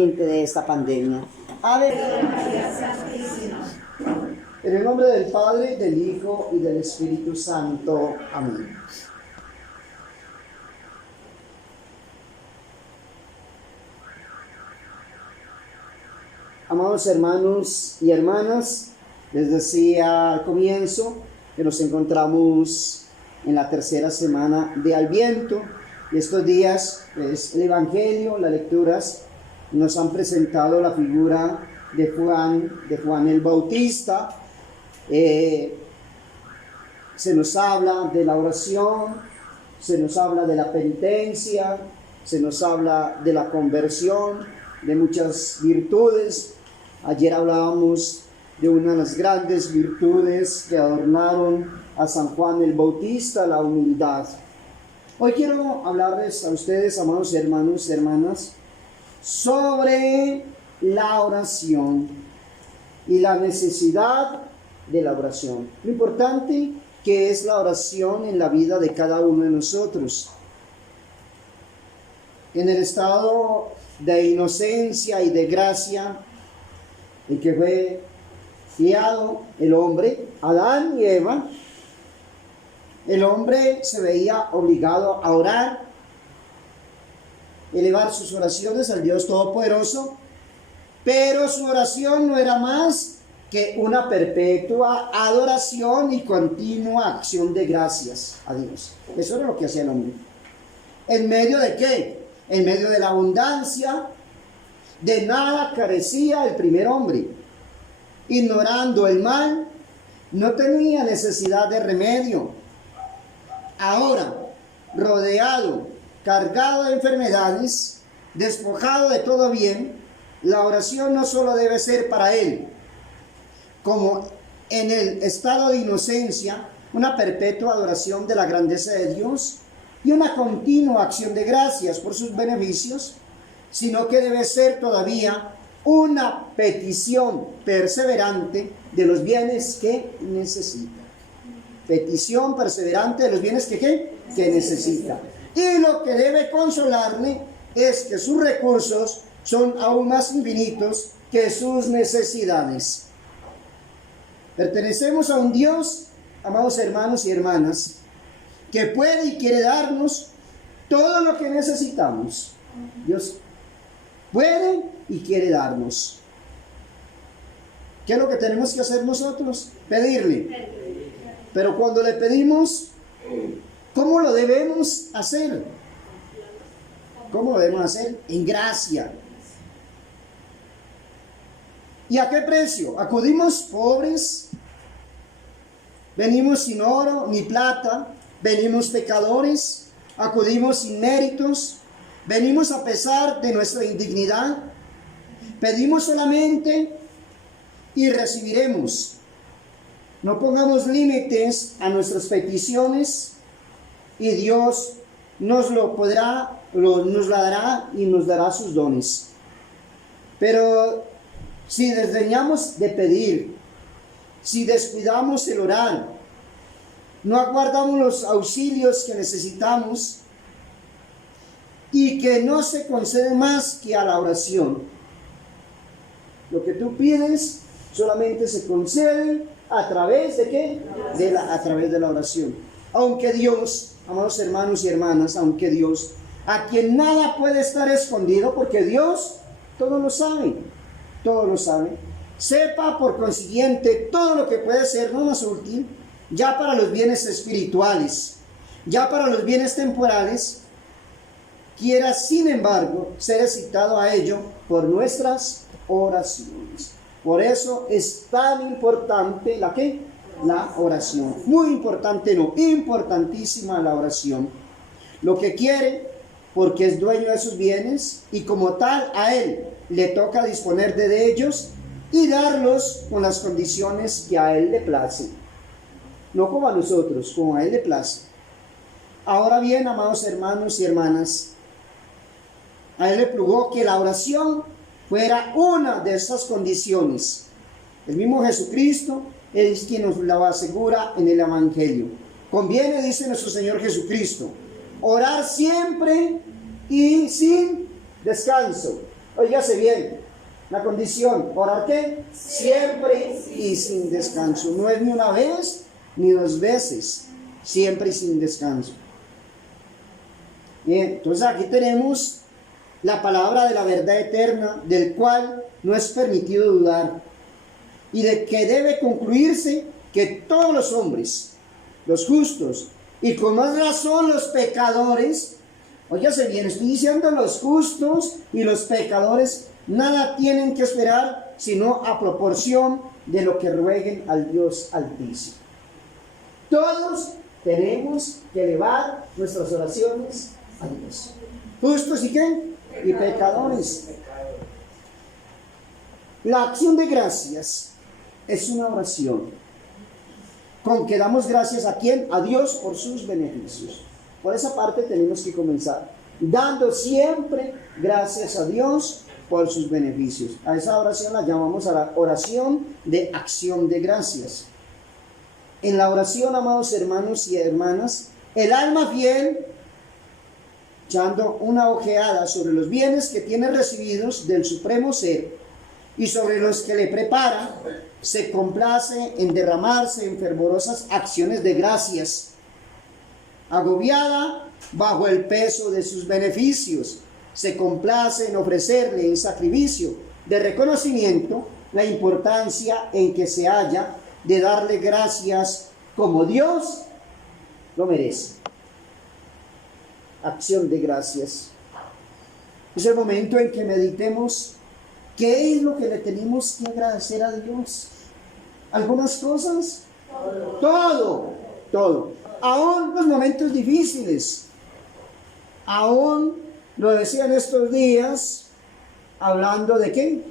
especialmente de esta pandemia. En el nombre del Padre, del Hijo y del Espíritu Santo. Amén. Amados hermanos y hermanas, les decía al comienzo que nos encontramos en la tercera semana de Adviento, y estos días, pues, el Evangelio, las lecturas, nos han presentado la figura de Juan el Bautista. Se nos habla de la oración, se nos habla de la penitencia, se nos habla de la conversión, de muchas virtudes. Ayer hablábamos de una de las grandes virtudes que adornaron a San Juan el Bautista, la humildad. Hoy quiero hablarles a ustedes, amados hermanos y hermanas, sobre la oración y la necesidad de la oración. Lo importante que es la oración en la vida de cada uno de nosotros. En el estado de inocencia y de gracia en que fue criado el hombre, Adán y Eva, el hombre se veía obligado a orar, elevar sus oraciones al Dios Todopoderoso, pero su oración no era más que una perpetua adoración y continua acción de gracias a Dios. Eso era lo que hacía el hombre. ¿En medio de qué? En medio de la abundancia. De nada carecía el primer hombre. Ignorando el mal, no tenía necesidad de remedio. Ahora, rodeado, cargado de enfermedades, despojado de todo bien, la oración no solo debe ser para él, como en el estado de inocencia, una perpetua adoración de la grandeza de Dios y una continua acción de gracias por sus beneficios, sino que debe ser todavía una petición perseverante de los bienes que necesita. Petición perseverante de los bienes que necesita. Y lo que debe consolarle es que sus recursos son aún más infinitos que sus necesidades. Pertenecemos a un Dios, amados hermanos y hermanas, que puede y quiere darnos todo lo que necesitamos. Dios puede y quiere darnos. ¿Qué es lo que tenemos que hacer nosotros? Pedirle. Pero cuando le pedimos, ¿cómo lo debemos hacer? ¿Cómo lo debemos hacer? En gracia. ¿Y a qué precio? Acudimos pobres, venimos sin oro ni plata, venimos pecadores, acudimos sin méritos, venimos a pesar de nuestra indignidad, pedimos solamente y recibiremos. No pongamos límites a nuestras peticiones y Dios nos la dará y nos dará sus dones. Pero si desdeñamos de pedir, si descuidamos el orar, no aguardamos los auxilios que necesitamos y que no se concede más que a la oración. Lo que tú pides solamente se concede a través de ¿qué? A través de la oración. Aunque Dios, amados hermanos y hermanas, aunque Dios, a quien nada puede estar escondido, porque Dios todo lo sabe, sepa por consiguiente todo lo que puede ser no más útil, ya para los bienes espirituales, ya para los bienes temporales, quiera sin embargo ser excitado a ello por nuestras oraciones. Por eso es tan importante la oración. Muy importante, no, importantísima la oración. Lo que quiere, porque es dueño de sus bienes y como tal a él le toca disponer de ellos y darlos con las condiciones que a él le place. No como a nosotros, como a él le place. Ahora bien, amados hermanos y hermanas, a él le plugó que la oración fuera una de estas condiciones. El mismo Jesucristo es quien nos la asegura en el Evangelio. Conviene, dice nuestro Señor Jesucristo, orar siempre y sin descanso. Óigase bien, la condición, ¿orar qué? Siempre y sin descanso. No es ni una vez ni dos veces, siempre y sin descanso. Bien, entonces aquí tenemos la palabra de la verdad eterna, del cual no es permitido dudar, y de que debe concluirse que todos los hombres, los justos, y con más razón los pecadores, óyase bien, estoy diciendo los justos y los pecadores, nada tienen que esperar sino a proporción de lo que rueguen al Dios Altísimo. Todos tenemos que elevar nuestras oraciones a Dios. ¿Justos y qué? Y pecadores. La acción de gracias es una oración con que damos gracias ¿a quién? A Dios por sus beneficios. Por esa parte tenemos que comenzar, dando siempre gracias a Dios por sus beneficios. A esa oración la llamamos a la oración de acción de gracias. En la oración, amados hermanos y hermanas, el alma fiel, echando una ojeada sobre los bienes que tiene recibidos del Supremo Ser y sobre los que le prepara, se complace en derramarse en fervorosas acciones de gracias. Agobiada bajo el peso de sus beneficios, se complace en ofrecerle en sacrificio de reconocimiento la importancia en que se halla de darle gracias como Dios lo merece. Acción de gracias. Es el momento en que meditemos qué es lo que le tenemos que agradecer a Dios. ¿Algunas cosas? Todo. Aún los momentos difíciles. Aún lo decían estos días, hablando de qué?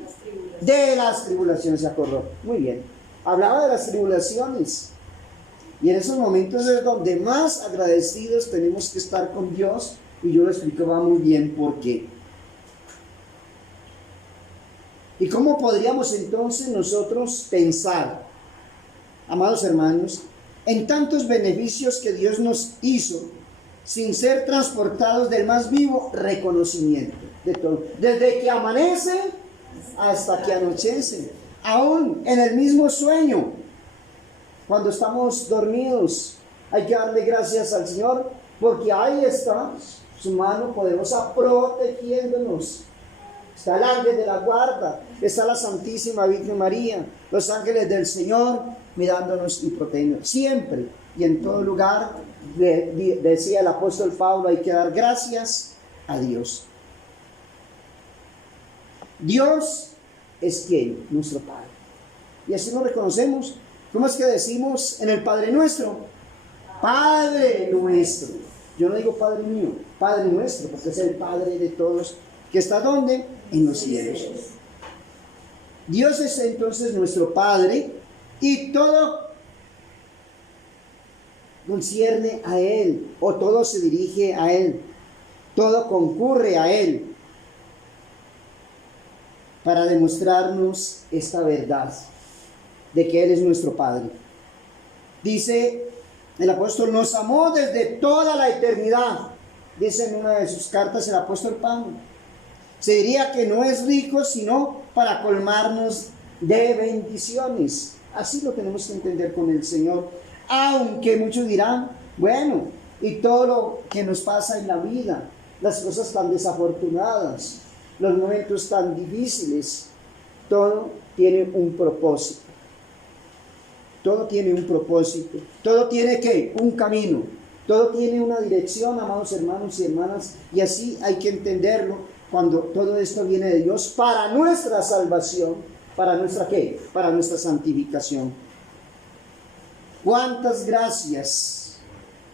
De las tribulaciones, se acordó. Muy bien. Hablaba de las tribulaciones. Y en esos momentos es donde más agradecidos tenemos que estar con Dios. Y yo lo explicaba muy bien por qué. ¿Y cómo podríamos entonces nosotros pensar, amados hermanos, en tantos beneficios que Dios nos hizo, sin ser transportados del más vivo reconocimiento de todo? Desde que amanece hasta que anochece, aún en el mismo sueño, cuando estamos dormidos, hay que darle gracias al Señor, porque ahí está su mano poderosa protegiéndonos. Está el ángel de la guarda, está la Santísima Virgen María, los ángeles del Señor mirándonos y protegiéndonos. Siempre y en todo lugar, decía el apóstol Pablo, hay que dar gracias a Dios. Dios es quien, nuestro Padre. Y así lo reconocemos. ¿Cómo es que decimos en el Padre Nuestro? Padre nuestro. Yo no digo Padre mío, Padre nuestro, porque es el Padre de todos, que está ¿dónde? En los cielos. Dios es entonces nuestro Padre y todo concierne a Él, o todo se dirige a Él, todo concurre a Él para demostrarnos esta verdad de que Él es nuestro Padre. Dice el apóstol, nos amó desde toda la eternidad, dice en una de sus cartas el apóstol Pablo. Se diría que no es rico sino para colmarnos de bendiciones. Así lo tenemos que entender con el Señor. Aunque muchos dirán, bueno, y todo lo que nos pasa en la vida, las cosas tan desafortunadas, los momentos tan difíciles, todo tiene un propósito. Todo tiene un propósito. Todo tiene ¿qué? Un camino. Todo tiene una dirección, amados hermanos y hermanas. Y así hay que entenderlo cuando todo esto viene de Dios para nuestra salvación. ¿Para nuestra qué? Para nuestra santificación. ¿Cuántas gracias,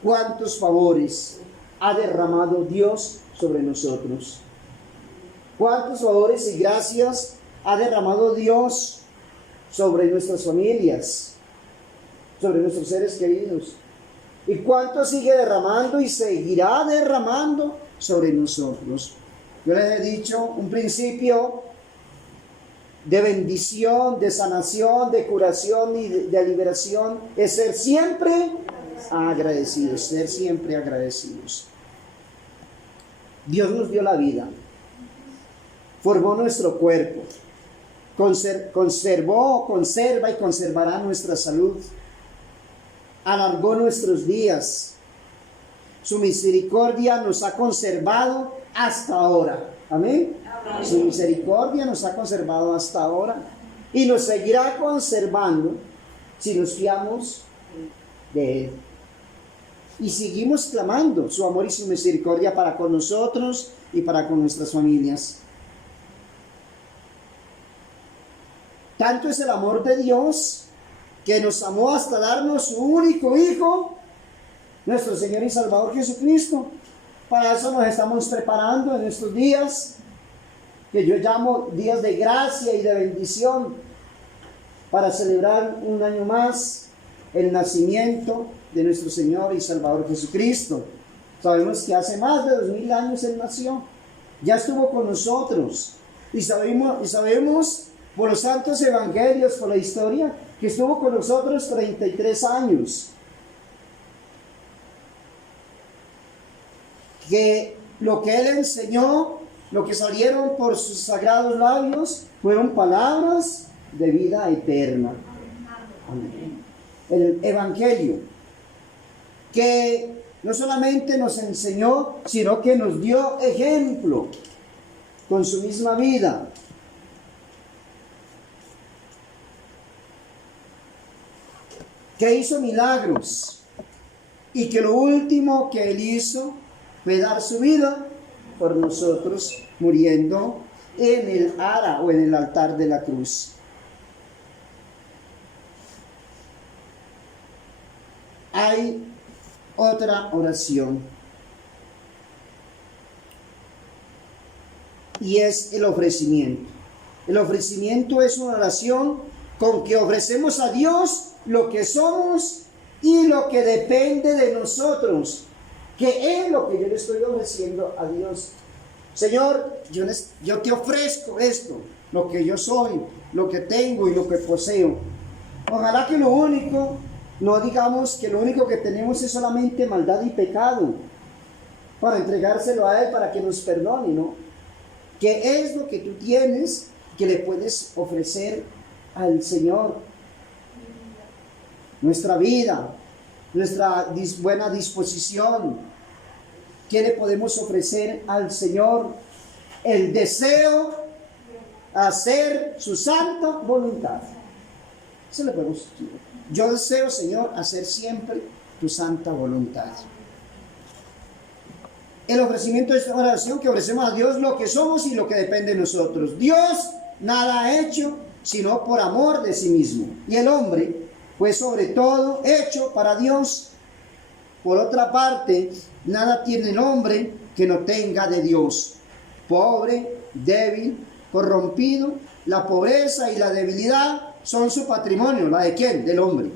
cuántos favores ha derramado Dios sobre nosotros? ¿Cuántos favores y gracias ha derramado Dios sobre nuestras familias, sobre nuestros seres queridos? ¿Y cuánto sigue derramando y seguirá derramando sobre nosotros? Yo les he dicho un principio de bendición, de sanación, de curación y de liberación es ser siempre agradecidos, ser siempre agradecidos. Dios nos dio la vida. formó nuestro cuerpo, conservó, conserva y conservará nuestra salud, alargó nuestros días. Su misericordia nos ha conservado hasta ahora. Amén. Su misericordia nos ha conservado hasta ahora y nos seguirá conservando si nos fiamos de Él. Y seguimos clamando su amor y su misericordia para con nosotros y para con nuestras familias. Tanto es el amor de Dios que nos amó hasta darnos su único Hijo, nuestro Señor y Salvador Jesucristo. Para eso nos estamos preparando en estos días, que yo llamo días de gracia y de bendición, para celebrar un año más el nacimiento de nuestro Señor y Salvador Jesucristo. Sabemos que hace más de 2000 años Él nació, ya estuvo con nosotros, y sabemos por los santos evangelios, por la historia, que estuvo con nosotros 33 años. Que lo que Él enseñó, lo que salieron por sus sagrados labios, fueron palabras de vida eterna. Amén. El Evangelio, que no solamente nos enseñó, sino que nos dio ejemplo con su misma vida. Que hizo milagros y que lo último que Él hizo fue dar su vida por nosotros, muriendo en el ara o en el altar de la cruz. Hay otra oración, y es el ofrecimiento. El ofrecimiento es una oración con que ofrecemos a Dios lo que somos y lo que depende de nosotros, que es lo que yo le estoy ofreciendo a Dios. Señor, yo te ofrezco esto, lo que yo soy, lo que tengo y lo que poseo. Ojalá que no digamos que lo único que tenemos es solamente maldad y pecado, para entregárselo a Él para que nos perdone, ¿no? ¿Qué es lo que tú tienes que le puedes ofrecer al Señor? Nuestra vida, nuestra buena disposición. ¿Qué le podemos ofrecer al Señor? El deseo de hacer su santa voluntad. Eso le podemos decir. Yo deseo, Señor, hacer siempre tu santa voluntad. El ofrecimiento es una oración que ofrecemos a Dios lo que somos y lo que depende de nosotros. Dios nada ha hecho sino por amor de sí mismo. Y el hombre fue sobre todo hecho para Dios. Por otra parte, nada tiene el hombre que no tenga de Dios. Pobre, débil, corrompido, la pobreza y la debilidad son su patrimonio. ¿La de quién? Del hombre.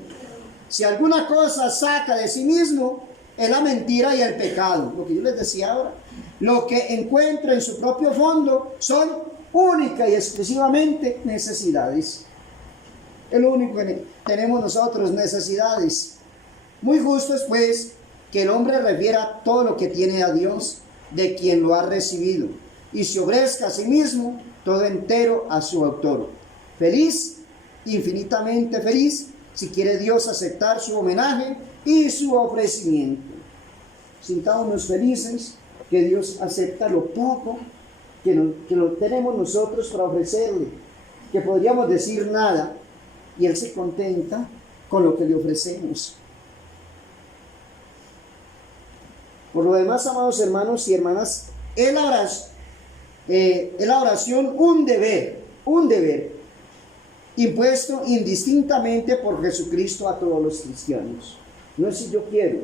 Si alguna cosa saca de sí mismo, es la mentira y el pecado. Lo que yo les decía ahora. Lo que encuentra en su propio fondo son única y exclusivamente necesidades. Es lo único que tenemos nosotros, necesidades. Muy justo es pues que el hombre refiera todo lo que tiene a Dios, de quien lo ha recibido, y se ofrezca a sí mismo todo entero a su autor. Feliz, infinitamente feliz, si quiere Dios aceptar su homenaje y su ofrecimiento. Sintámonos felices que Dios acepta lo poco que lo tenemos nosotros para ofrecerle, que podríamos decir nada, y Él se contenta con lo que le ofrecemos. Por lo demás, amados hermanos y hermanas, es la oración un deber, impuesto indistintamente por Jesucristo a todos los cristianos. No es si yo quiero.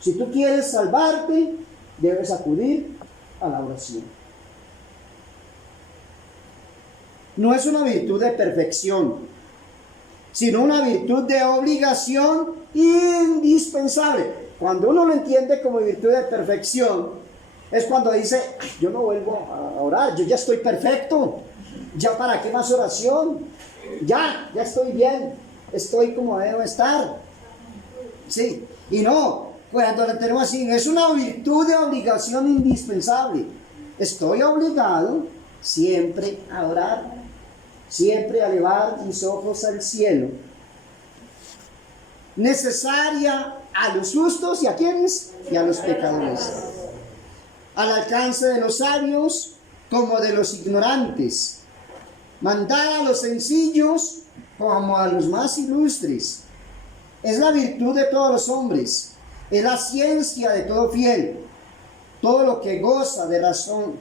Si tú quieres salvarte, debes acudir a la oración. No es una virtud de perfección, sino una virtud de obligación indispensable. Cuando uno lo entiende como virtud de perfección, es cuando dice, yo no vuelvo a orar, yo ya estoy perfecto, ya para qué más oración, ya estoy bien, estoy como debo estar. Sí, y no, cuando lo tenemos así, es una virtud de obligación indispensable. Estoy obligado siempre a orar, siempre a elevar mis ojos al cielo. Necesaria a los justos y a quienes, y a los pecadores, al alcance de los sabios como de los ignorantes, mandada a los sencillos como a los más ilustres. Es la virtud de todos los hombres, es la ciencia de todo fiel, todo lo que goza de razón,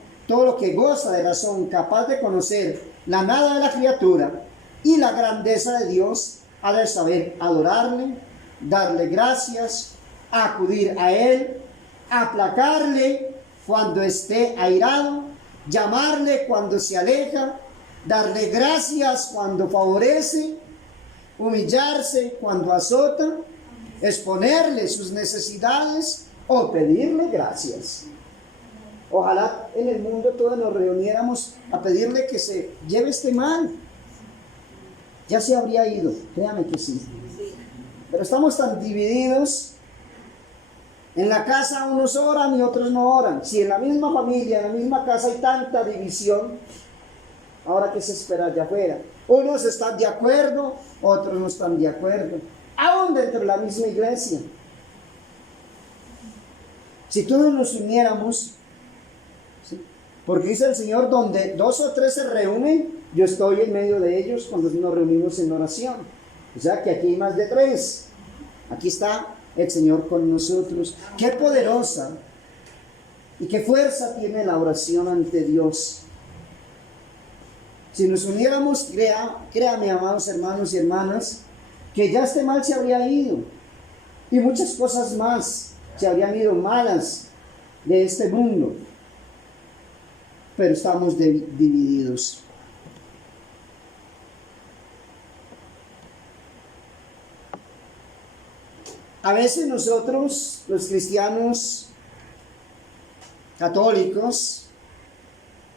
capaz de conocer la nada de la criatura y la grandeza de Dios, ha de saber adorarle, darle gracias, acudir a Él, aplacarle cuando esté airado, llamarle cuando se aleja, darle gracias cuando favorece, humillarse cuando azota, exponerle sus necesidades o pedirle gracias. Ojalá en el mundo todos nos reuniéramos a pedirle que se lleve este mal. Ya se habría ido, créame que sí. Pero estamos tan divididos. En la casa unos oran y otros no oran. Si en la misma familia, en la misma casa hay tanta división, ahora qué se espera allá afuera. Unos están de acuerdo, otros no están de acuerdo. Aún dentro de la misma iglesia. Si todos nos uniéramos, ¿sí? Porque dice el Señor, donde 2 o 3 se reúnen, yo estoy en medio de ellos cuando nos reunimos en oración. O sea que aquí hay más de 3. Aquí está el Señor con nosotros. Qué poderosa y qué fuerza tiene la oración ante Dios. Si nos uniéramos, créame, amados hermanos y hermanas, que ya este mal se habría ido. Y muchas cosas más se habrían ido malas de este mundo. Pero estamos divididos. A veces nosotros, los cristianos católicos,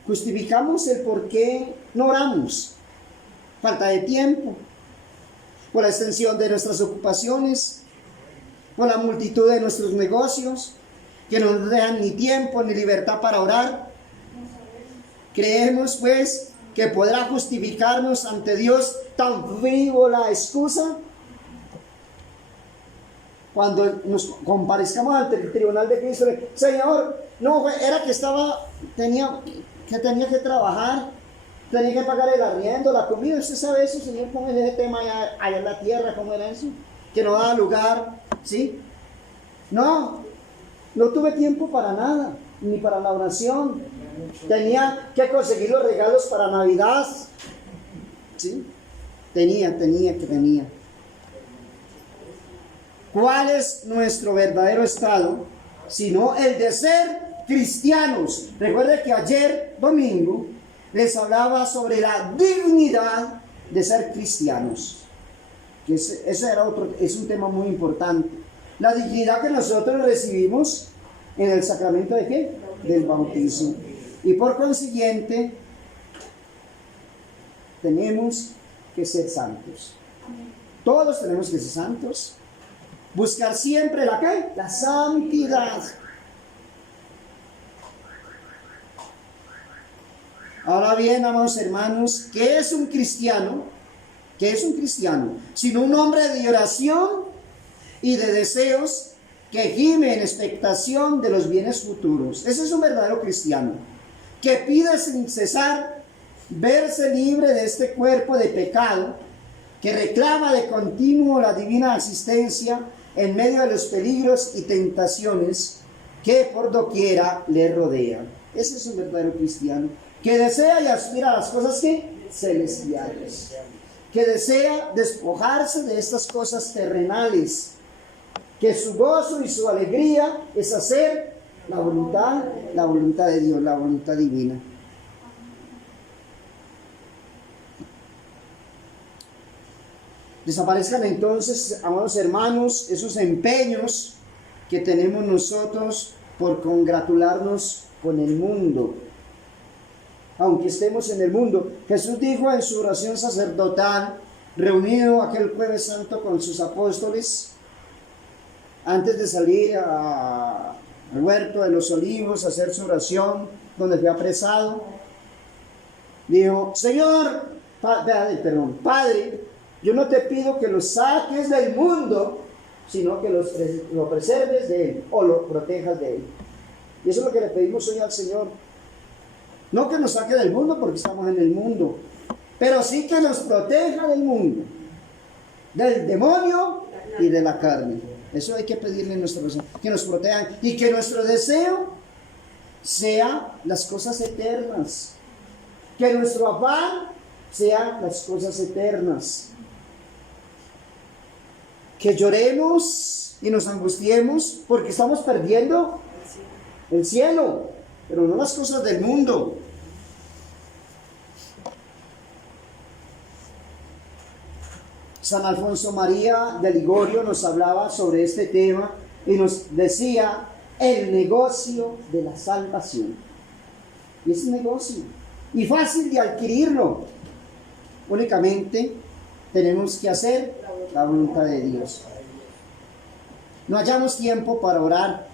justificamos el por qué no oramos. Falta de tiempo, por la extensión de nuestras ocupaciones, por la multitud de nuestros negocios, que no nos dejan ni tiempo ni libertad para orar. Creemos pues que podrá justificarnos ante Dios tan frívola excusa. Cuando nos comparezcamos ante el tribunal de Cristo, Señor, no, era que tenía que trabajar, tenía que pagar el arriendo, la comida. ¿Usted sabe eso, Señor? ¿Cómo es ese tema allá en la tierra? ¿Cómo era eso? Que no daba lugar, ¿sí? No tuve tiempo para nada, ni para la oración. Tenía que conseguir los regalos para Navidad, ¿sí? Tenía. ¿Cuál es nuestro verdadero estado? Sino el de ser cristianos. Recuerde que ayer, domingo, les hablaba sobre la dignidad de ser cristianos. Es un tema muy importante. La dignidad que nosotros recibimos en el sacramento de ¿qué? Del bautismo. Y por consiguiente, tenemos que ser santos. Todos tenemos que ser santos. Buscar siempre la ¿qué? La santidad. Ahora bien, amados hermanos, ¿qué es un cristiano? ¿Qué es un cristiano? Sino un hombre de oración y de deseos que gime en expectación de los bienes futuros. Ese es un verdadero cristiano, que pide sin cesar verse libre de este cuerpo de pecado, que reclama de continuo la divina asistencia en medio de los peligros y tentaciones que por doquiera le rodean. Ese es un verdadero cristiano, que desea y aspira a las cosas que celestiales, que desea despojarse de estas cosas terrenales, que su gozo y su alegría es hacer la voluntad de Dios, la voluntad divina. Desaparezcan entonces, amados hermanos, esos empeños que tenemos nosotros por congratularnos con el mundo, aunque estemos en el mundo. Jesús dijo en su oración sacerdotal, reunido aquel Jueves Santo con sus apóstoles, antes de salir al huerto de los olivos a hacer su oración, donde fue apresado, Dijo, Señor, Padre, yo no te pido que los saques del mundo, sino que lo preserves de él o lo protejas de él. Y eso es lo que le pedimos hoy al Señor. No que nos saque del mundo porque estamos en el mundo, pero sí que nos proteja del mundo, del demonio y de la carne. Eso hay que pedirle a nuestro Señor, que nos protejan y que nuestro deseo sea las cosas eternas, que nuestro afán sean las cosas eternas, que lloremos y nos angustiemos porque estamos perdiendo el cielo, pero no las cosas del mundo. San Alfonso María de Ligorio nos hablaba sobre este tema y nos decía el negocio de la salvación. Y es un negocio y fácil de adquirirlo. Únicamente tenemos que hacer la voluntad de Dios. No hallamos tiempo para orar,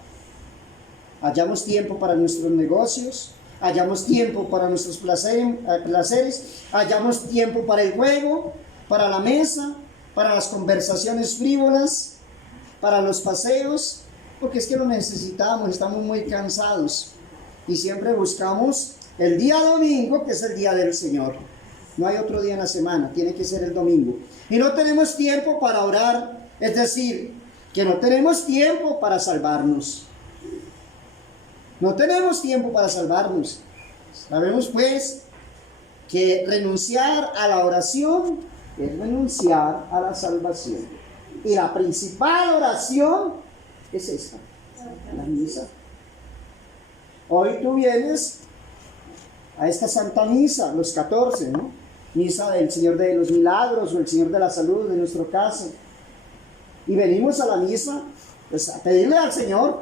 hallamos tiempo para nuestros negocios, hallamos tiempo para nuestros placeres, hallamos tiempo para el juego, para la mesa, para las conversaciones frívolas, para los paseos, porque es que lo necesitamos, estamos muy cansados y siempre buscamos el día domingo, que es el día del Señor. No hay otro día en la semana, tiene que ser el domingo. Y no tenemos tiempo para orar, es decir, que no tenemos tiempo para salvarnos. No tenemos tiempo para salvarnos. Sabemos pues que renunciar a la oración es renunciar a la salvación. Y la principal oración es esta, la misa. Hoy tú vienes a esta Santa Misa, los 14, ¿no? Misa del Señor de los Milagros o el Señor de la Salud, en nuestro caso. Y venimos a la misa pues, a pedirle al Señor,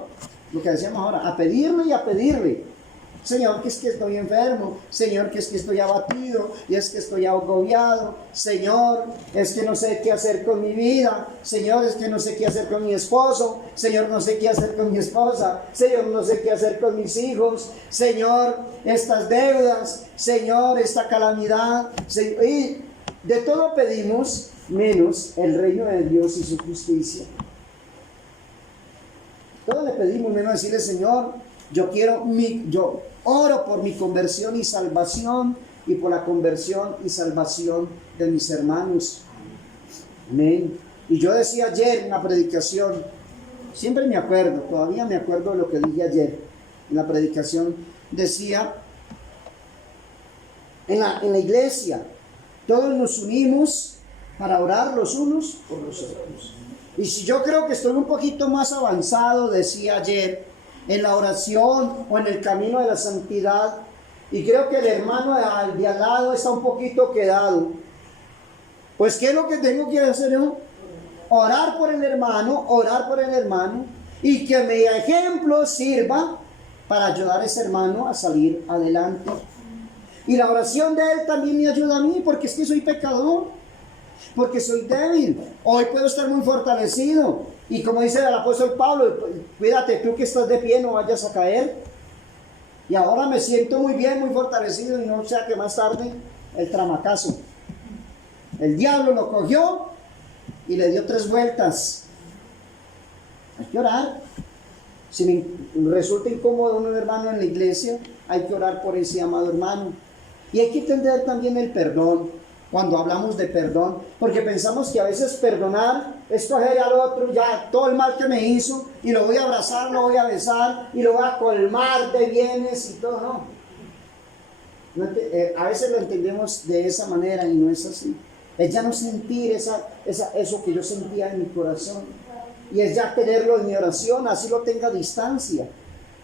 lo que decíamos ahora, a pedirle y a pedirle. Señor, que es que estoy enfermo. Señor, que es que estoy abatido. Y es que estoy agobiado. Señor, es que no sé qué hacer con mi vida. Señor, es que no sé qué hacer con mi esposo. Señor, no sé qué hacer con mi esposa. Señor, no sé qué hacer con mis hijos. Señor, estas deudas. Señor, esta calamidad. Y de todo pedimos, menos el reino de Dios y su justicia. Todo le pedimos, menos decirle, Señor, yo oro por mi conversión y salvación y por la conversión y salvación de mis hermanos. Amén. Y yo decía ayer en la predicación, siempre me acuerdo, todavía me acuerdo de lo que dije ayer en la predicación, decía, en la iglesia, todos nos unimos para orar los unos por los otros. Y si yo creo que estoy un poquito más avanzado, decía ayer, en la oración o en el camino de la santidad, y creo que el hermano de al lado está un poquito quedado, pues ¿qué es lo que tengo que hacer yo? Orar por el hermano, y que mi ejemplo sirva para ayudar a ese hermano a salir adelante. Y la oración de él también me ayuda a mí, porque es que soy pecador, porque soy débil. Hoy puedo estar muy fortalecido, y como dice el apóstol Pablo, cuídate tú que estás de pie, no vayas a caer. Y ahora me siento muy bien, muy fortalecido, y no sea que más tarde el tramacazo. El diablo lo cogió y le dio 3 vueltas. Hay que orar. Si me resulta incómodo un hermano en la iglesia, hay que orar por ese amado hermano. Y hay que entender también el perdón, cuando hablamos de perdón, porque pensamos que a veces perdonar es coger al otro, ya todo el mal que me hizo, y lo voy a abrazar, lo voy a besar, y lo voy a colmar de bienes y todo, no. A veces lo entendemos de esa manera y no es así. Es ya no sentir eso que yo sentía en mi corazón, y es ya tenerlo en mi oración, así lo tenga a distancia,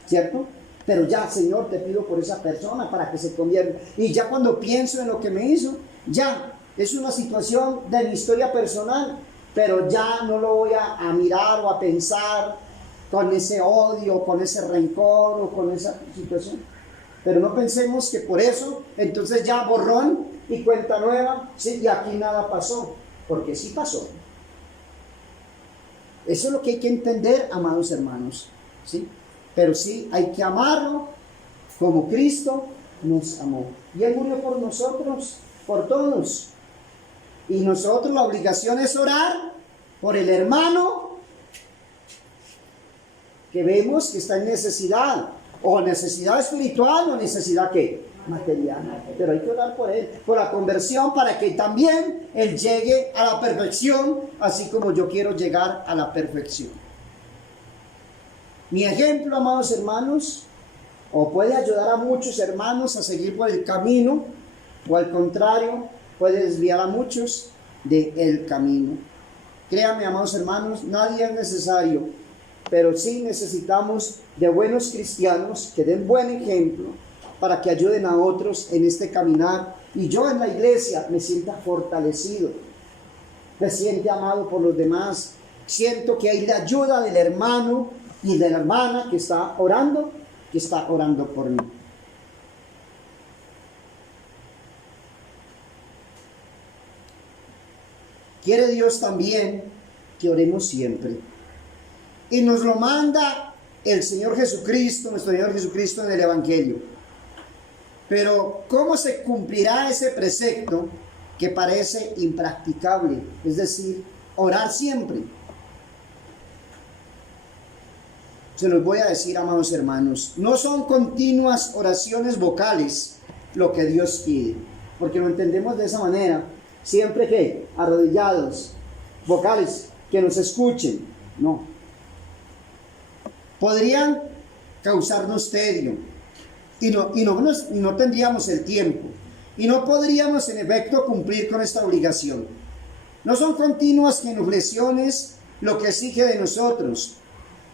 ¿cierto? Pero ya, Señor, te pido por esa persona para que se convierta. Y ya cuando pienso en lo que me hizo, ya es una situación de mi historia personal, pero ya no lo voy a mirar o a pensar con ese odio, con ese rencor o con esa situación. Pero no pensemos que por eso, entonces ya borrón y cuenta nueva, sí, y aquí nada pasó, porque sí pasó. Eso es lo que hay que entender, amados hermanos, ¿sí? Pero sí hay que amarlo como Cristo nos amó. Y Él murió por nosotros, por todos. Y nosotros la obligación es orar por el hermano que vemos que está en necesidad, o necesidad espiritual o necesidad ¿qué? Material. Pero hay que orar por él, por la conversión, para que también él llegue a la perfección, así como yo quiero llegar a la perfección. Mi ejemplo, amados hermanos, o puede ayudar a muchos hermanos a seguir por el camino, o al contrario, puede desviar a muchos del camino. Créanme, amados hermanos, nadie es necesario, pero sí necesitamos de buenos cristianos que den buen ejemplo para que ayuden a otros en este caminar. Y yo en la iglesia me sienta fortalecido, me siento amado por los demás, siento que hay la ayuda del hermano y de la hermana que está orando por mí. Quiere Dios también que oremos siempre. Y nos lo manda el Señor Jesucristo, nuestro Señor Jesucristo en el Evangelio. Pero ¿cómo se cumplirá ese precepto que parece impracticable? Es decir, orar siempre. Se los voy a decir, amados hermanos, no son continuas oraciones vocales lo que Dios pide, porque lo entendemos de esa manera, siempre que arrodillados, vocales, que nos escuchen, no. Podrían causarnos tedio y no tendríamos el tiempo y no podríamos en efecto cumplir con esta obligación. No son continuas genuflexiones lo que exige de nosotros.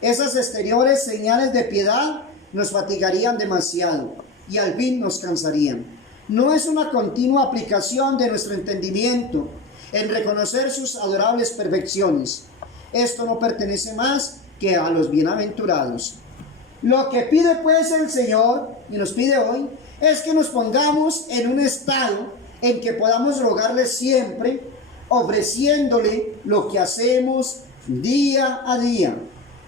Esas exteriores señales de piedad nos fatigarían demasiado y al fin nos cansarían. No es una continua aplicación de nuestro entendimiento en reconocer sus adorables perfecciones. Esto no pertenece más que a los bienaventurados. Lo que pide pues el Señor, y nos pide hoy, es que nos pongamos en un estado en que podamos rogarle siempre, ofreciéndole lo que hacemos día a día,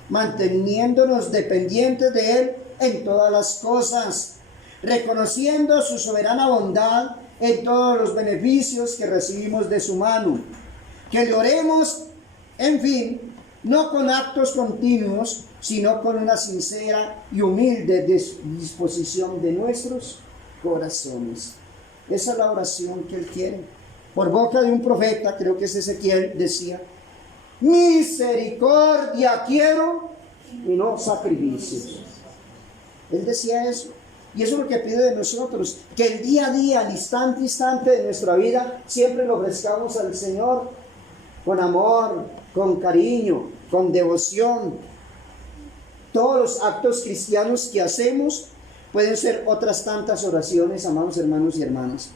manteniéndonos dependientes de Él en todas las cosas, reconociendo su soberana bondad en todos los beneficios que recibimos de su mano. Que le oremos, en fin, no con actos continuos, sino con una sincera y humilde disposición de nuestros corazones. Esa es la oración que Él quiere. Por boca de un profeta, creo que es Ezequiel, decía: misericordia quiero y no sacrificios. Él decía eso. Y eso es lo que pide de nosotros, que el día a día, al instante de nuestra vida, siempre lo ofrezcamos al Señor con amor, con cariño, con devoción. Todos los actos cristianos que hacemos pueden ser otras tantas oraciones, amados hermanos y hermanas.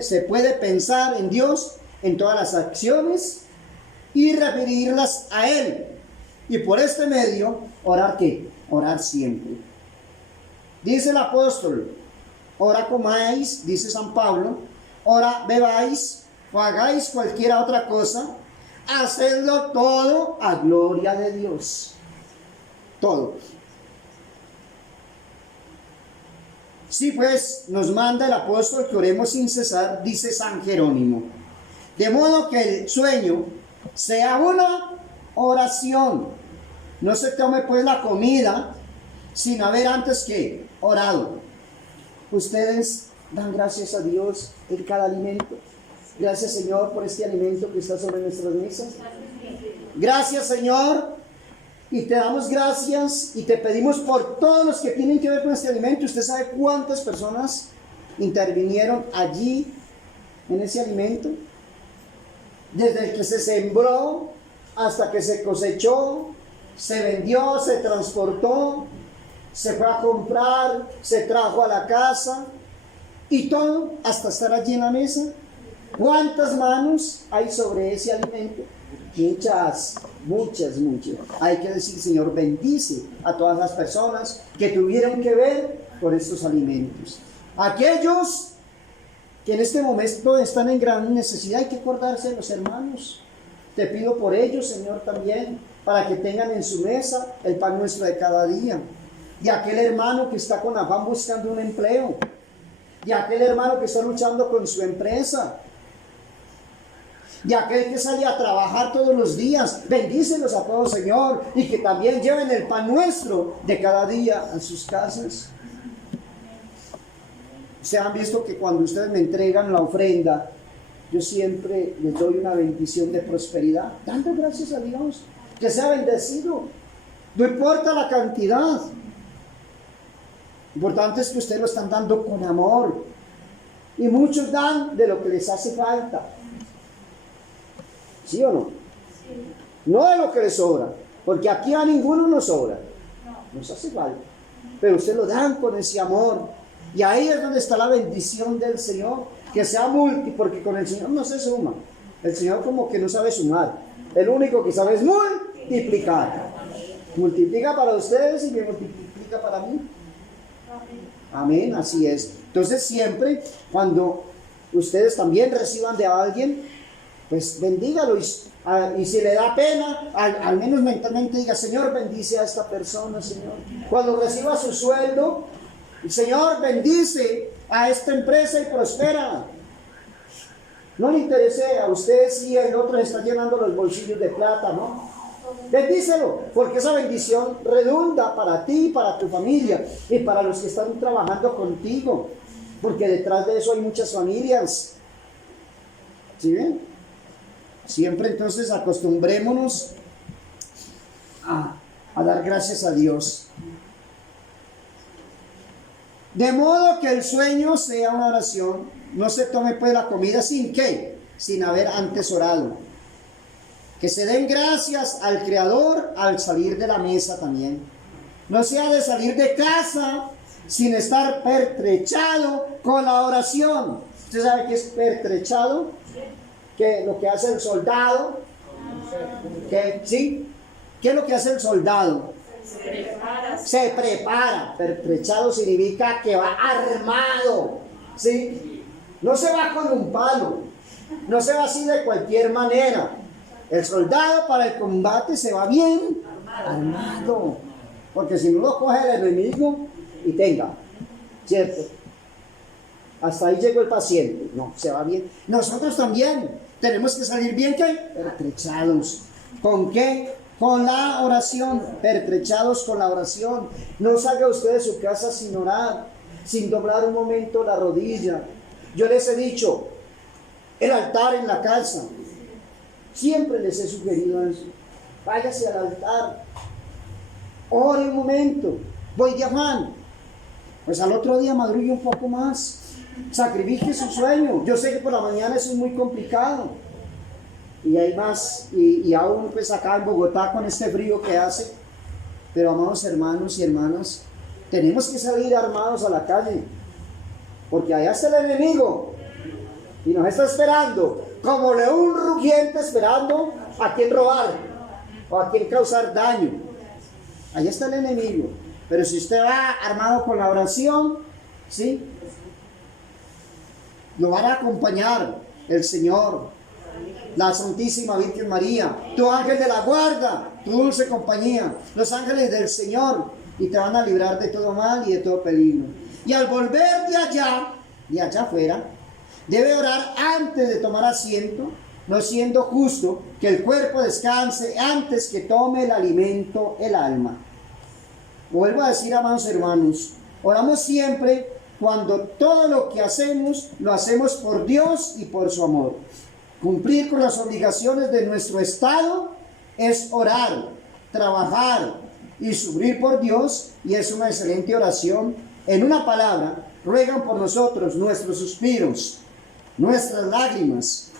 Se puede pensar en Dios en todas las acciones y referirlas a Él. Y por este medio, orar ¿qué? Orar siempre. Dice el apóstol: ora comáis, dice San Pablo, ora bebáis o hagáis cualquier otra cosa, hacedlo todo a gloria de Dios. Todo. Sí, pues nos manda el apóstol que oremos sin cesar, dice San Jerónimo. De modo que el sueño sea una oración. No se tome pues la comida sin haber antes que orado. Ustedes dan gracias a Dios en cada alimento. Gracias, Señor, por este alimento que está sobre nuestras mesas. Gracias, Señor, y te damos gracias y te pedimos por todos los que tienen que ver con este alimento. Usted sabe cuántas personas intervinieron allí en ese alimento, desde el que se sembró hasta que se cosechó, se vendió, se transportó, se fue a comprar, se trajo a la casa y todo hasta estar allí en la mesa. ¿Cuántas manos hay sobre ese alimento? Muchas. Hay que decir: Señor, bendice a todas las personas que tuvieron que ver con estos alimentos. Aquellos que en este momento están en gran necesidad, hay que acordarse de los hermanos. Te pido por ellos, Señor, también, para que tengan en su mesa el pan nuestro de cada día. de aquel hermano que está con afán buscando un empleo, de aquel hermano que está luchando con su empresa, de aquel que sale a trabajar todos los días. Bendícelos a todos, Señor, y que también lleven el pan nuestro de cada día a sus casas. Ustedes han visto que cuando ustedes me entregan la ofrenda, yo siempre les doy una bendición de prosperidad, dando gracias a Dios, que sea bendecido. No importa la cantidad, lo importante es que ustedes lo están dando con amor. Y muchos dan de lo que les hace falta. ¿Sí o no? Sí. No de lo que les sobra, porque aquí a ninguno nos sobra. Nos hace falta. Pero ustedes lo dan con ese amor. Y ahí es donde está la bendición del Señor. Que sea porque con el Señor no se suma. El Señor como que no sabe sumar. El único que sabe es multiplicar. Multiplica para ustedes y me multiplica para mí. Amén, así es. Entonces siempre cuando ustedes también reciban de alguien, pues bendígalo. Y si le da pena, al menos mentalmente diga: Señor, bendice a esta persona, Señor. Cuando reciba su sueldo, Señor, bendice a esta empresa y prospera. No le interese a usted si el otro está llenando los bolsillos de plata, ¿no? Bendícelo, porque esa bendición redunda para ti, para tu familia y para los que están trabajando contigo, porque detrás de eso hay muchas familias. ¿Sí ven? Siempre entonces acostumbrémonos a dar gracias a Dios. De modo que el sueño sea una oración. No se tome pues la comida sin ¿qué? Sin haber antes orado. Que se den gracias al Creador al salir de la mesa también. No sea de salir de casa sin estar pertrechado con la oración. ¿Usted sabe qué es pertrechado? Que lo que hace el soldado. ¿Sí? ¿Qué es lo que hace el soldado? Se prepara. Pertrechado significa que va armado. ¿Sí? No se va con un palo. No se va así de cualquier manera. El soldado para el combate se va bien armado. Porque si no lo coge el enemigo y tenga, ¿cierto? Hasta ahí llegó el paciente. No, se va bien. Nosotros también tenemos que salir bien, ¿qué? Pertrechados. ¿Con qué? Con la oración. Pertrechados con la oración. No salga usted de su casa sin orar, sin doblar un momento la rodilla. Yo les he dicho, el altar en la casa. Siempre les he sugerido eso. Váyase al altar. Ore un momento. Voy de afán. Pues al otro día madrugue un poco más. Sacrifique su sueño. Yo sé que por la mañana eso es muy complicado. Y hay más. Y aún pues acá en Bogotá con este frío que hace. Pero amados hermanos y hermanas, tenemos que salir armados a la calle. Porque allá está el enemigo. Y nos está esperando. Como león rugiente esperando a quien robar o a quien causar daño. Allá está el enemigo. Pero si usted va armado con la oración, ¿sí? Lo van a acompañar el Señor, la Santísima Virgen María, tu ángel de la guarda, tu dulce compañía, los ángeles del Señor, y te van a librar de todo mal y de todo peligro. Y al volver de allá afuera, debe orar antes de tomar asiento, no siendo justo que el cuerpo descanse antes que tome el alimento el alma. Vuelvo a decir, amados hermanos, oramos siempre cuando todo lo que hacemos, lo hacemos por Dios y por su amor. Cumplir con las obligaciones de nuestro estado es orar, trabajar y sufrir por Dios, y es una excelente oración. En una palabra, ruegan por nosotros nuestros suspiros, nuestras lágrimas,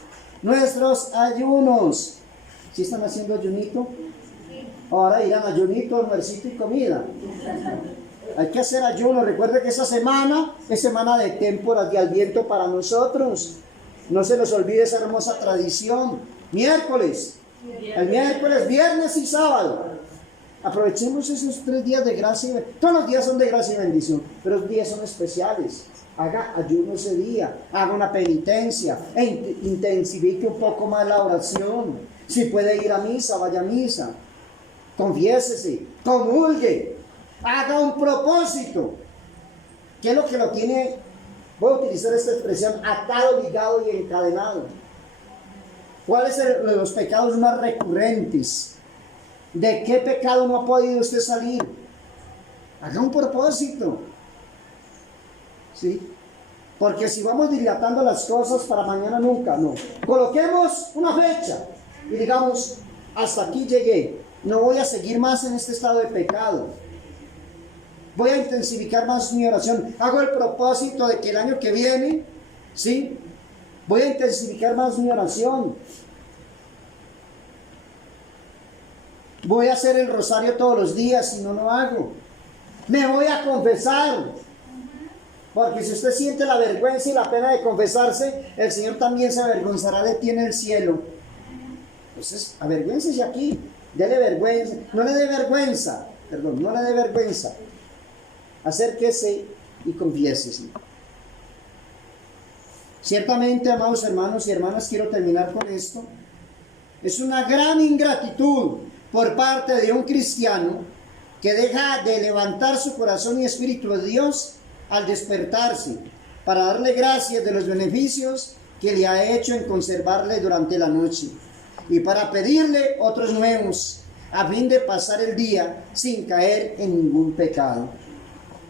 nuestros ayunos. ¿Sí están haciendo ayunito? Ahora irán ayunito, almuercito y comida. Hay que hacer ayuno. Recuerde que esa semana es semana de témporas de Adviento para nosotros. No se nos olvide esa hermosa tradición. Miércoles, el miércoles, viernes y sábado. Aprovechemos esos 3 días de gracia. Todos los días son de gracia y bendición, pero los días son especiales. Haga ayuno ese día, haga una penitencia e intensifique un poco más la oración. Si puede ir a misa, vaya a misa. Confiésese, comulgue. Haga un propósito. ¿Qué es lo que lo tiene, voy a utilizar esta expresión, atado, ligado y encadenado? ¿Cuáles son los pecados más recurrentes? ¿De qué pecado no ha podido usted salir? Haga un propósito. ¿Sí? Porque si vamos dilatando las cosas para mañana nunca, no. Coloquemos una fecha y digamos, hasta aquí llegué. No voy a seguir más en este estado de pecado. Voy a intensificar más mi oración. Hago el propósito de que el año que viene, ¿sí? Voy a intensificar más mi oración. Voy a hacer el rosario todos los días y no lo hago. Me voy a confesar. Porque si usted siente la vergüenza y la pena de confesarse, el Señor también se avergonzará de ti en el cielo. Entonces, avergüéncese aquí. Dele vergüenza. No le dé vergüenza. Perdón, no le dé vergüenza. Acérquese y confiésese. Ciertamente, amados hermanos y hermanas, quiero terminar con esto. Es una gran ingratitud por parte de un cristiano que deja de levantar su corazón y espíritu de Dios al despertarse para darle gracias de los beneficios que le ha hecho en conservarle durante la noche y para pedirle otros nuevos a fin de pasar el día sin caer en ningún pecado.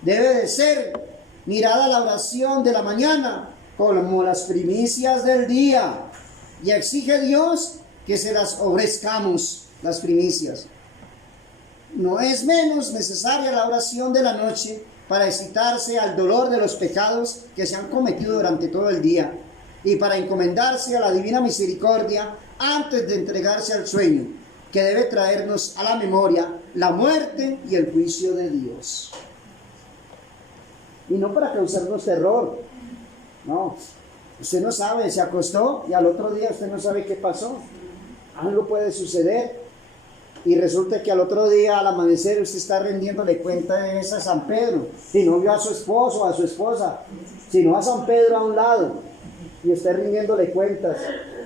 Debe de ser mirada la oración de la mañana como las primicias del día y exige Dios que se las ofrezcamos, las primicias. No es menos necesaria la oración de la noche para excitarse al dolor de los pecados que se han cometido durante todo el día y para encomendarse a la divina misericordia antes de entregarse al sueño, que debe traernos a la memoria la muerte y el juicio de Dios. Y no para causarnos terror, no. Usted no sabe, se acostó y al otro día usted no sabe qué pasó. Algo puede suceder y resulta que al otro día al amanecer usted está rindiéndole cuenta de esa San Pedro y no vio a su esposo o a su esposa, sino a San Pedro a un lado y usted rindiéndole cuentas,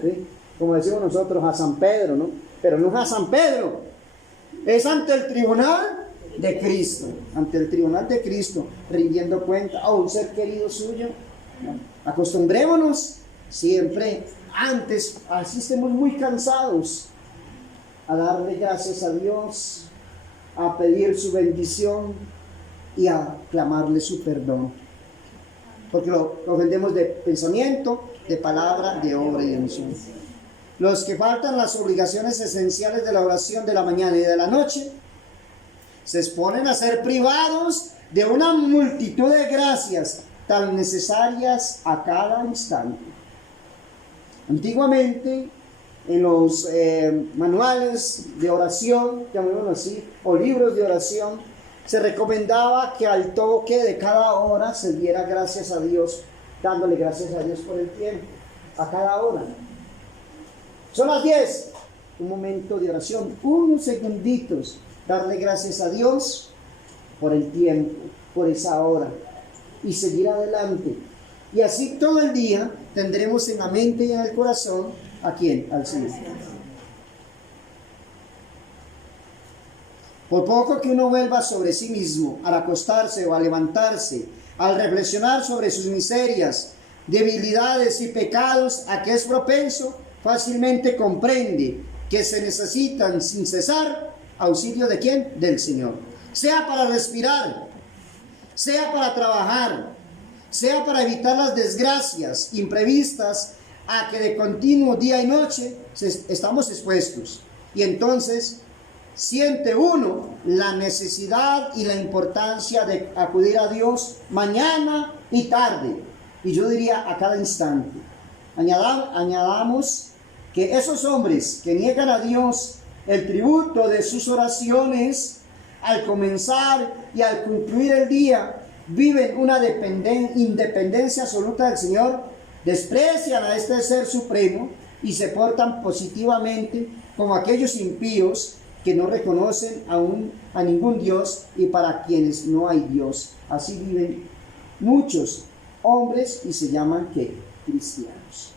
¿sí? Como decimos nosotros, a San Pedro, ¿no? Pero no es a San Pedro, es ante el tribunal de Cristo, ante el tribunal de Cristo, rindiendo cuenta a un ser querido suyo. Acostumbrémonos siempre, antes, así estemos muy cansados, a darle gracias a Dios, a pedir su bendición y a clamarle su perdón. Porque lo ofendemos de pensamiento, de palabra, de obra y de omisión. Los que faltan las obligaciones esenciales de la oración de la mañana y de la noche se exponen a ser privados de una multitud de gracias tan necesarias a cada instante. Antiguamente, en los manuales de oración, llamémoslo así, o libros de oración, se recomendaba que al toque de cada hora se diera gracias a Dios, dándole gracias a Dios por el tiempo, a cada hora. Son las 10, un momento de oración, unos segunditos, darle gracias a Dios por el tiempo, por esa hora, y seguir adelante. Y así todo el día tendremos en la mente y en el corazón, ¿a quién? Al Señor. Por poco que uno vuelva sobre sí mismo, al acostarse o al levantarse, al reflexionar sobre sus miserias, debilidades y pecados a que es propenso, fácilmente comprende que se necesitan sin cesar auxilio ¿de quién? Del Señor. Sea para respirar, sea para trabajar, sea para evitar las desgracias imprevistas a que de continuo día y noche estamos expuestos. Y entonces siente uno la necesidad y la importancia de acudir a Dios mañana y tarde, y yo diría a cada instante. Añadamos que esos hombres que niegan a Dios el tributo de sus oraciones, al comenzar y al concluir el día, viven una independencia absoluta del Señor, desprecian a este ser supremo y se portan positivamente como aquellos impíos que no reconocen aún a ningún Dios y para quienes no hay Dios. Así viven muchos hombres y se llaman ¿qué? Cristianos.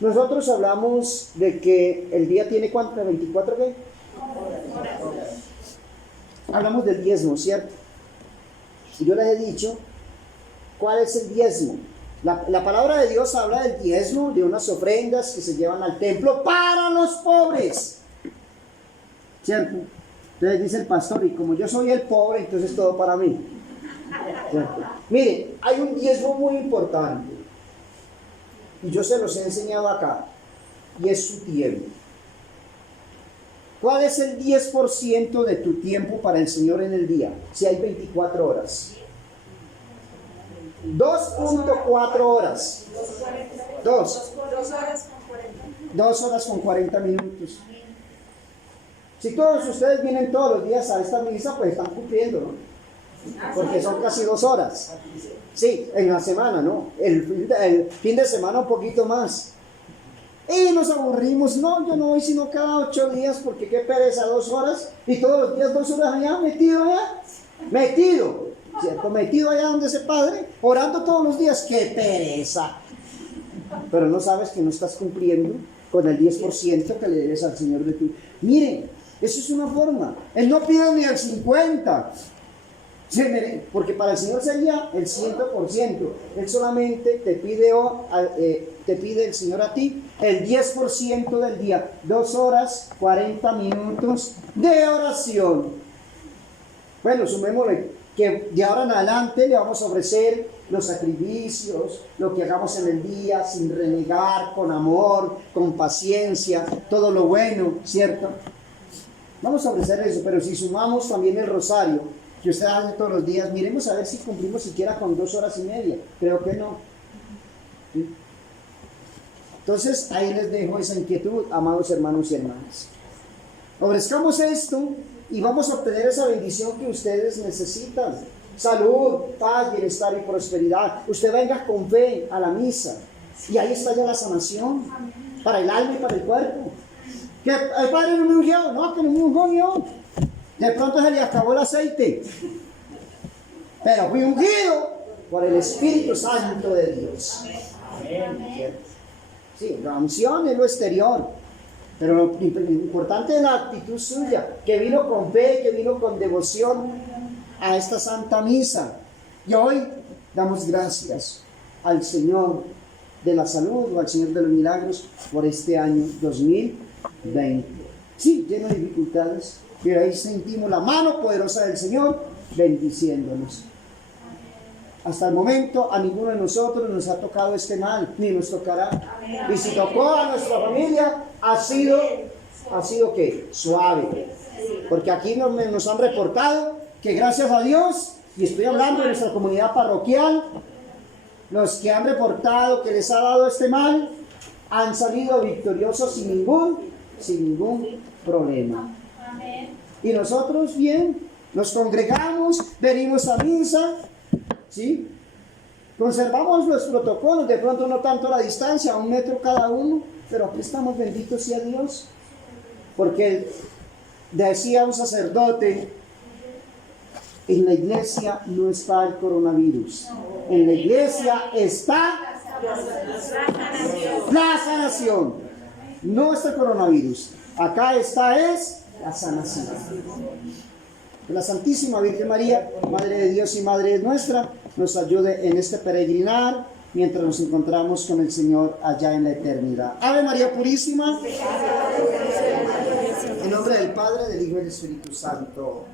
Nosotros hablamos de que el día tiene ¿cuántas? ¿24 qué? hablamos del diezmo, ¿cierto? Y yo les he dicho, ¿cuál es el diezmo? La palabra de Dios habla del diezmo, de unas ofrendas que se llevan al templo para los pobres, ¿cierto? Entonces dice el pastor, y como yo soy el pobre, entonces todo para mí, ¿cierto? Mire, hay un diezmo muy importante, y yo se los he enseñado acá, y es su tiempo. ¿Cuál es el 10% de tu tiempo para el Señor en el día? Si hay 24 horas. 2.4 horas. 2 horas con 40 minutos. Si todos ustedes vienen todos los días a esta misa, pues están cumpliendo, ¿no? Porque son casi 2 horas. Sí, en la semana, ¿no? El fin de semana un poquito más. Y nos aburrimos, no, yo no voy sino cada 8 días porque qué pereza, 2 horas, y todos los días 2 horas allá, metido, ¿cierto? Metido allá donde ese padre, orando todos los días, qué pereza. Pero no sabes que no estás cumpliendo con el 10% que le debes al Señor de tu. Miren, eso es una forma, Él no pide ni el 50%. Porque para el Señor sería el 100%. Él solamente te pide el Señor a ti el 10% del día, 2 horas 40 minutos de oración. Bueno, sumémosle que de ahora en adelante le vamos a ofrecer los sacrificios, lo que hagamos en el día, sin renegar, con amor, con paciencia, todo lo bueno, ¿cierto? Vamos a ofrecer eso, pero si sumamos también el rosario que usted hace todos los días, miremos a ver si cumplimos siquiera con 2 horas y media. Creo que no. ¿Sí? Entonces, ahí les dejo esa inquietud, amados hermanos y hermanas. Ofrezcamos esto y vamos a obtener esa bendición que ustedes necesitan. Salud, paz, bienestar y prosperidad. Usted venga con fe a la misa y ahí está ya la sanación para el alma y para el cuerpo. ¿Que el Padre no me ungió? No, que no me ungió. De pronto se le acabó el aceite, pero fui ungido por el Espíritu Santo de Dios. Sí, la unción es lo exterior, pero lo importante es la actitud suya, que vino con fe, que vino con devoción a esta Santa Misa. Y hoy damos gracias al Señor de la salud o al Señor de los milagros por este año 2020. Sí, lleno de dificultades, pero ahí sentimos la mano poderosa del Señor bendiciéndonos. Hasta el momento a ninguno de nosotros nos ha tocado este mal, ni nos tocará. Amén. Y si tocó a nuestra familia, ha sido ¿qué? Suave. Porque aquí nos han reportado que gracias a Dios, y estoy hablando de nuestra comunidad parroquial, los que han reportado que les ha dado este mal, han salido victoriosos sin ningún problema. Amén. Y nosotros bien, nos congregamos, venimos a misa, ¿sí? Conservamos los protocolos, de pronto no tanto la distancia, 1 metro cada uno, pero aquí estamos, benditos sea Dios, porque decía un sacerdote, en la iglesia no está el coronavirus, en la iglesia está la sanación, no está el coronavirus, acá está la sanación. Que la Santísima Virgen María, Madre de Dios y Madre nuestra, nos ayude en este peregrinar mientras nos encontramos con el Señor allá en la eternidad. Ave María Purísima, en nombre del Padre, del Hijo y del Espíritu Santo.